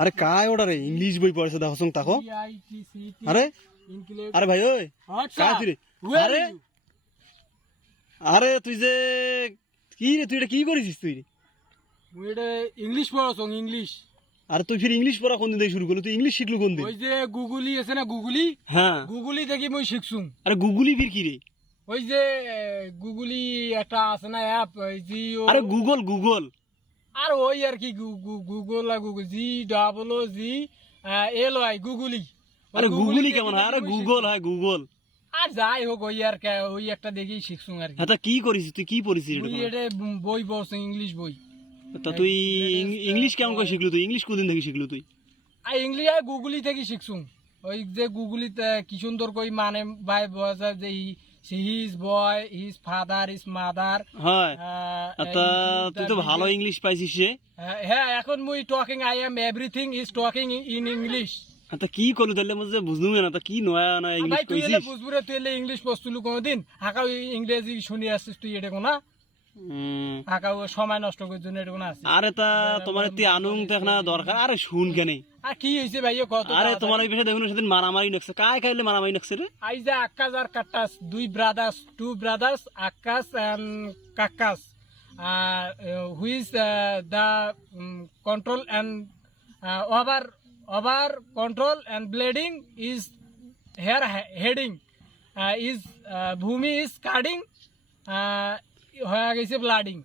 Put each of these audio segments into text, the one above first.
আরে কায় ওটা রে ইংলিশ বই পড়েছে দেখো সঙ্গ তাকো আরে আরে ভাই ওই কায় তুই রে আরে আরে তুই যে কি রে তুই এটা কি করেছিস তুই ইংলিশ পড়াছো ইংলিশ। আরে তুই ফির ইংলিশ পড়া কোন দিন থেকে শুরু করলি তুই ইংলিশ শিখলু কোন দিন ওই যে গুগলি আছে না গুগলি হ্যাঁ গুগলি থেকে মুই শিখছুম। আরে গুগলি ফির কি রে ওই যে গুগলি একটা আছে না অ্যাপ জিও আরে গুগল গুগল আর ওই আর কি গুগল আর গুগল GOOGLE গুগলি। আরে গুগলি কেমন হয় আরে গুগল হয় গুগল আর যাই হোক ওই আর ওই একটা দেখেই শিখছুম আর কি। হ্যাঁ তা কি করেছিস তুই কি পড়েছিস তুই এটা বই পড়ছ ইংলিশ বই। তা তুই ইংলিশ কেমন করে শিখলু তুই ইংলিশ কোনদিন থেকে শিখলু তুই আর ইংলিশ গুগলি থেকে শিখছুম। ওই যে গুগলিতে কি সুন্দর কই মানে ভাই বসা যে হিজ বয় হিজ ফাদার হিজ মাদার। হয় তা তুই তো ভালো ইংলিশ পাইছিস রে হ্যাঁ এখন মুই talking I am everything is talking in English. তা কি করলু তাহলে মধ্যে বুঝলুম না তা কি নয়া নয়া ইংলিশ ভাই তুই কইছিস বুঝবু রে তুই ইংলিশ পড়ছিলু কোনদিন হাকাও ইংরেজি শুনি আসছিস তুই এটা কোনা হাকাও সময় নষ্ট করার জন্য এটা কোনা আছে। আরে তা তোমার তুই আনুং তো এখন দরকার আরে শুন কেন আর কি হইছে ভাই কত আরে তোমার ওই পেশে দেখুন সেদিন মারামারি নাকছে কায় খাইলে মারামারি নাকছে রে আই যে আকাশ আর কাটাস দুই brothers two brothers Akash and কাকাস who's the control and over control and bleeding is here heading is ভূমি ইজ কার্ডিং হয়ে গেছে ব্লাডিং।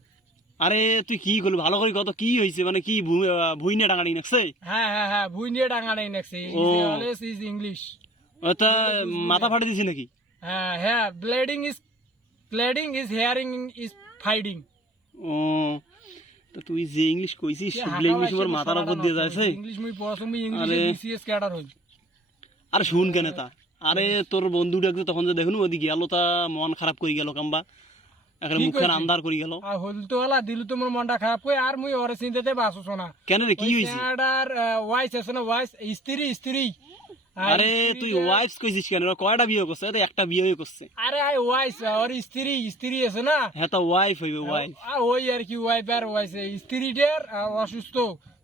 আরে তুই কি করলি ভালো করে কত কি হয়েছে মানে কি ভুই নিয়ে ডাঙাড়ি নাকছে হ্যাঁ হ্যাঁ হ্যাঁ ভুই নিয়ে ডাঙা নাই নাকছে অলওয়েজ ইজ ইংলিশ। তা মাথা ফাটে দিছে নাকি হ্যাঁ হ্যাঁ bleeding is hearing is fighting. ও তা তুই যে ইংলিশ কইছিস শিখলে ইংলিশ ওর মাথার উপর দিয়ে যাচ্ছে ইংলিশ মুই পড়াছুম ইংলিশে বিসিএস ক্যাডার হই। আরে শুন কেন তা আরে তোর বন্ধুটা তখন যে দেখুন ওদিকে গেল তা মন খারাপ করে গেল কাম্বা এখন মুখের আন্দার করে গেল আর হল তো হলা দিল তো মোর মনটা খারাপ কই আর মুই ওরে চিন্তাতে বাসছ না কেন রে কি হইছে ক্যাডার ওয়াইস আছে না ওয়াইস স্ত্রী। আরে তুই ওয়াইফস কইছিস কেন কয়টা বিয়ে করছে তো একটা বিয়ে করছে আরে আই ওয়াইস আর স্ত্রী আছে না হ্যাঁ তা ওয়াইফ হইবে ওয়াইফ আর ওই আর কি ওয়াইফ আর ওয়াইস স্ত্রীদের অসুস্থ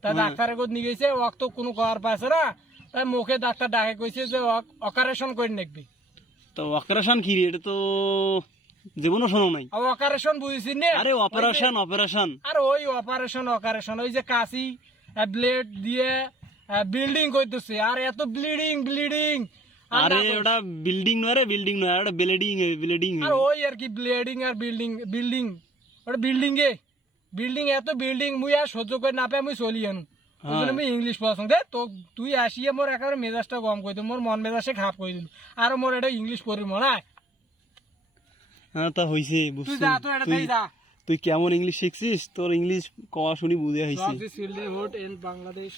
তা ডাক্তারের কোত নিয়ে গেছে ওক তো কোনো করার পাইছে না তাই মুখে ডাক্তার ডাকে কইছে যে অপারেশন করে নেকবি। তো অপারেশন কি রে এটা তো জীবনও শোনো নাই অপারেশন বুঝিস নে আরে অপারেশন আর ওই অপারেশন ওই যে কাশি ব্লেড দিয়ে বিল্ডিং করতেছে আর এত ব্লিডিং আরে ওটা বিল্ডিং নয় ওটা ব্লিডিং আর ওই আর কি ব্লিডিং আর বিল্ডিং ওটা বিল্ডিং এত বিল্ডিং মুই আর সহ্য করে না পাই মুই চলি আনু আমি ইংলিশ পছন্দ দে তো তুই আসিয়ে মোর একেবারে মেজাজটা গম করে দিল মোর মন মেজাজে খারাপ করে দিল আর মোর এটা ইংলিশ পড়ি মনে হয়। হ্যাঁ তা হইছে তুই যা তো এটা তাই যা তুই কেমন ইংলিশ শিখছিস তোর ইংলিশ কওয়া শুনি বুঝে হইছে বাংলাদেশ।